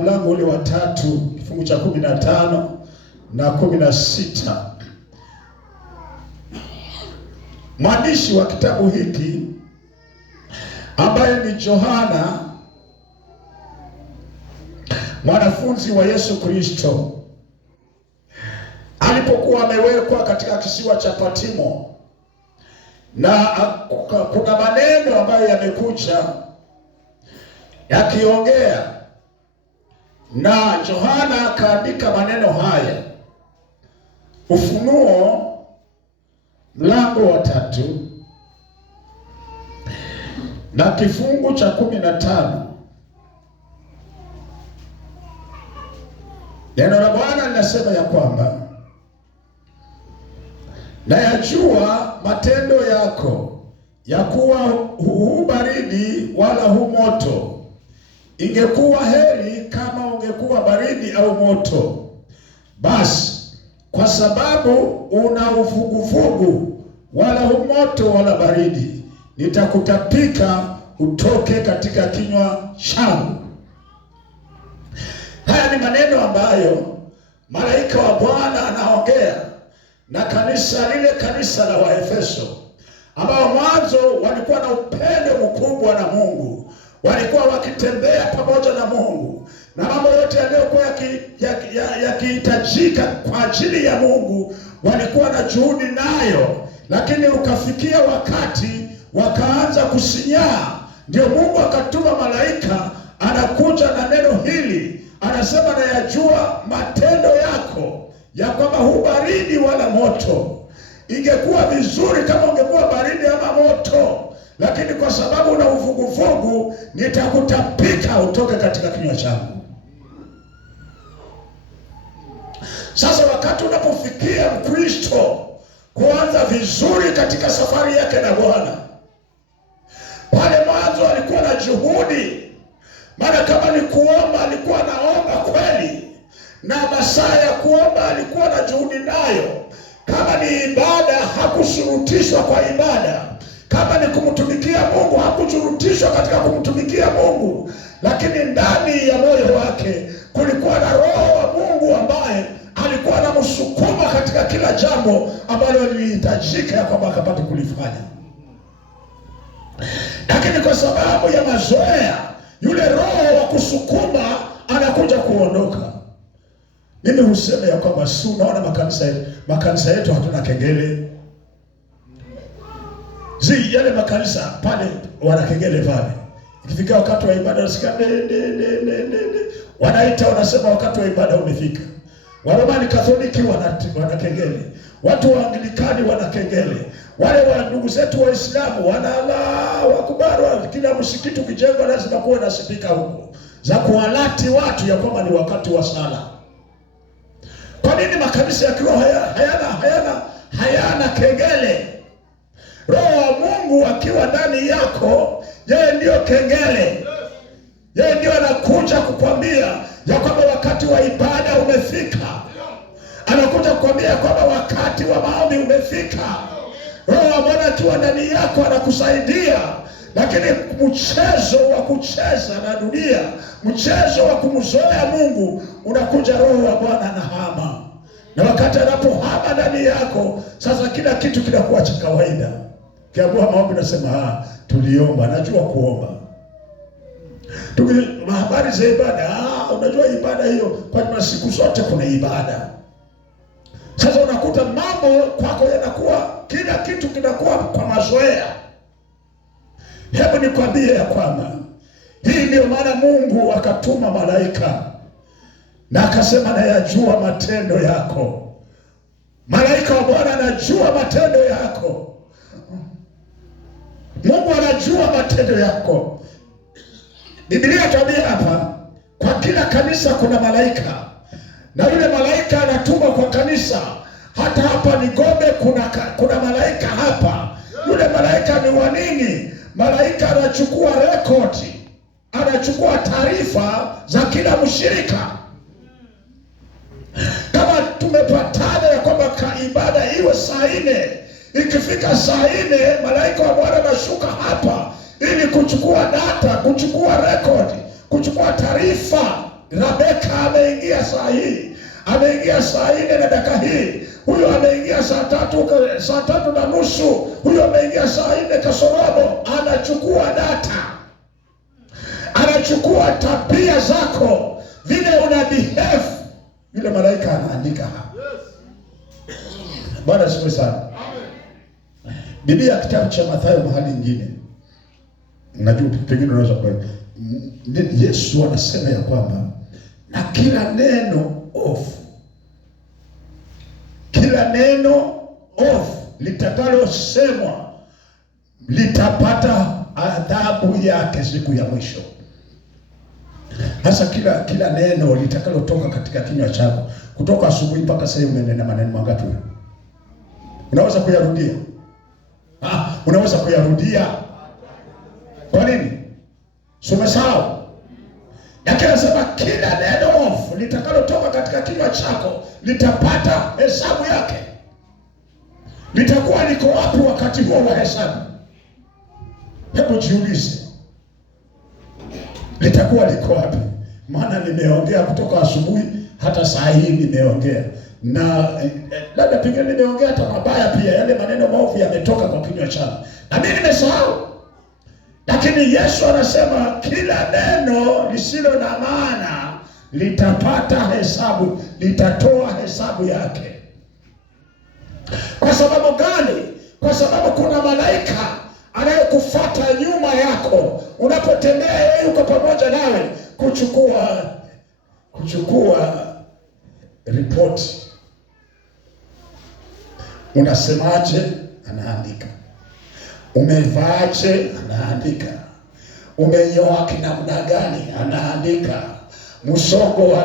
Mlango ule wa 3 kifungu cha 15 na 16. Mwandishi wa kitabu hiki ambaye ni Yohana, mwanafunzi wa Yesu Kristo, alipokuwa amewekwa katika kisiwa cha Patimo, na kuna maneno ambayo yamekuja yakiongea, na Yohana akaandika maneno haya. Ufunuo mlango wa 3 na kifungu cha 15. Neno la Bwana linasema ya kwamba, nayajua matendo yako, ya kuwa hu baridi wala hu moto. Ingekuwa heri kama ungekuwa baridi au moto. Basi kwa sababu una uvuguvugu, wala hu moto wala baridi, nitakutapika utoke katika kinywa changu. Haya ni maneno ambayo malaika wa Bwana anaongea na kanisa lile, kanisa la Waefeso, ambao mwanzo walikuwa na upendo mkubwa na Mungu, walikuwa wakitembea pamoja na Mungu, na mambo yote yaliyokuwa yakihitajika kwa ajili ya Mungu walikuwa na juhudi nayo. Lakini ukafikia wakati wakaanza kusinyaa, ndio Mungu akatuma malaika, anakuja na neno hili, anasema, nayajua matendo yako, ya kwamba hu baridi wala moto. Ingekuwa vizuri kama ungekuwa baridi ama moto, lakini kwa sababu una uvuguvugu, nitakutapika utoke katika kinywa changu. Sasa wakati unapofikia Mkristo kuanza vizuri katika safari yake na Bwana, pale mwanzo alikuwa na juhudi, maana kama ni kuomba alikuwa anaomba kweli, na masaa ya kuomba alikuwa na juhudi nayo. Kama ni ibada hakushurutishwa kwa ibada, kama ni kumtumikia Mungu hakushurutishwa katika kumtumikia Mungu, lakini ndani ya moyo wake kulikuwa na Roho wa Mungu ambaye alikuwa anamsukuma katika kila jambo ambalo lilihitajika ya kwamba akapate kulifanya. Lakini kwa sababu ya mazoea, yule Roho wa kusukuma anakuja kuondoka. Mimi husema ya kwamba si unaona makanisa yetu hatuna kengele. Yale makanisa pale wana kengele pale. Ikifika wakati wa ibada nasikia wanaita, wanasema wakati wa ibada umefika. Waromani Katoliki wana kengele. Watu wa Anglikani wana kengele. Wale wa ndugu zetu Waislamu wana wakubaru, kila msikiti ukijengwa lazima kuwe na spika huko za kuwalati watu ya kwamba ni wakati wa sala. Kwa nini makanisa ya kiroho hayana kengele? Roho wa Mungu akiwa ndani yako, yeye ndio kengele. Yeye ndio anakuja kukwambia ya kwamba wakati wa ibada umefika. Anakuja kukwambia kwamba wakati wa maombi umefika. Roho wa Bwana akiwa ndani yako anakusaidia. Lakini mchezo wa kucheza na dunia, mchezo wa kumzoea Mungu, unakuja Roho wa Bwana anahama. Na wakati anapohama ndani yako, sasa kila kitu kinakuwa cha kawaida. Kiamua maombi nasema, tuliomba, najua kuomba. Habari za ibada, unajua ibada hiyo, kwa siku zote kuna ibada. Sasa unakuta mambo kwako yanakuwa, kila kitu kinakuwa kwa mazoea. Hebu nikwambie ya kwamba hii ndio maana Mungu akatuma malaika na akasema, nayajua matendo yako. Malaika wa Bwana anajua matendo yako. Mungu anajua matendo yako. Biblia inatuambia hapa, kwa kila kanisa kuna malaika, na yule malaika anatumwa kwa kanisa. Hata hapa ni Gombe kuna malaika hapa. Yule malaika ni wa nini? Malaika anachukua rekodi, anachukua taarifa za kila mshirika. Kama tumepatana ya kwamba ibada iwe saa 4, ikifika saa 4 malaika wa Bwana anashuka hapa ili kuchukua data, kuchukua rekodi, kuchukua taarifa, Rebeka ameingia saa hii, ameingia saa 4 na dakika hii, huyo ameingia saa 3:30, huyo ameingia saa 4 kasorobo. Anachukua data, anachukua tabia zako, vile una behave, vile malaika anaandika hapa. Bwana asifiwe sana. Biblia kitabu cha Mathayo mahali nyingine, najua pengine unaweza kuelewa, Yesu anasema ya kwamba na kila neno ofu litakalosemwa litapata adhabu yake siku ya mwisho. Hasa kila neno litakalotoka katika kinywa chako, kutoka asubuhi mpaka sasa umenena maneno mangapi? Unaweza kuyarudia? Unaweza kuyarudia. Kwa nini? Umesahau? Lakini anasema kila neno ofu litakalotoka katika kinywa chako litapata hesabu yake. Litakuwa liko wapi wakati huo wa hesabu? Hebu jiulize. Litakuwa liko wapi? Maana nimeongea kutoka asubuhi hata saa hii nimeongea. Na labda pengine nimeongea hata mabaya pia, yale maneno maovu yametoka kwa kinywa changu. Na mimi nimesahau. Lakini Yesu anasema kila neno lisilo na maana litapata hesabu, litatoa hesabu yake. Kwa sababu gani? Kwa sababu kuna malaika anayekufuata nyuma yako. Unapotembea yeye yuko pamoja nawe kuchukua ripoti. Unasemaje? Anaandika. Umevaaje? Anaandika. Umenyoa kinamna gani? Anaandika. Msongo wa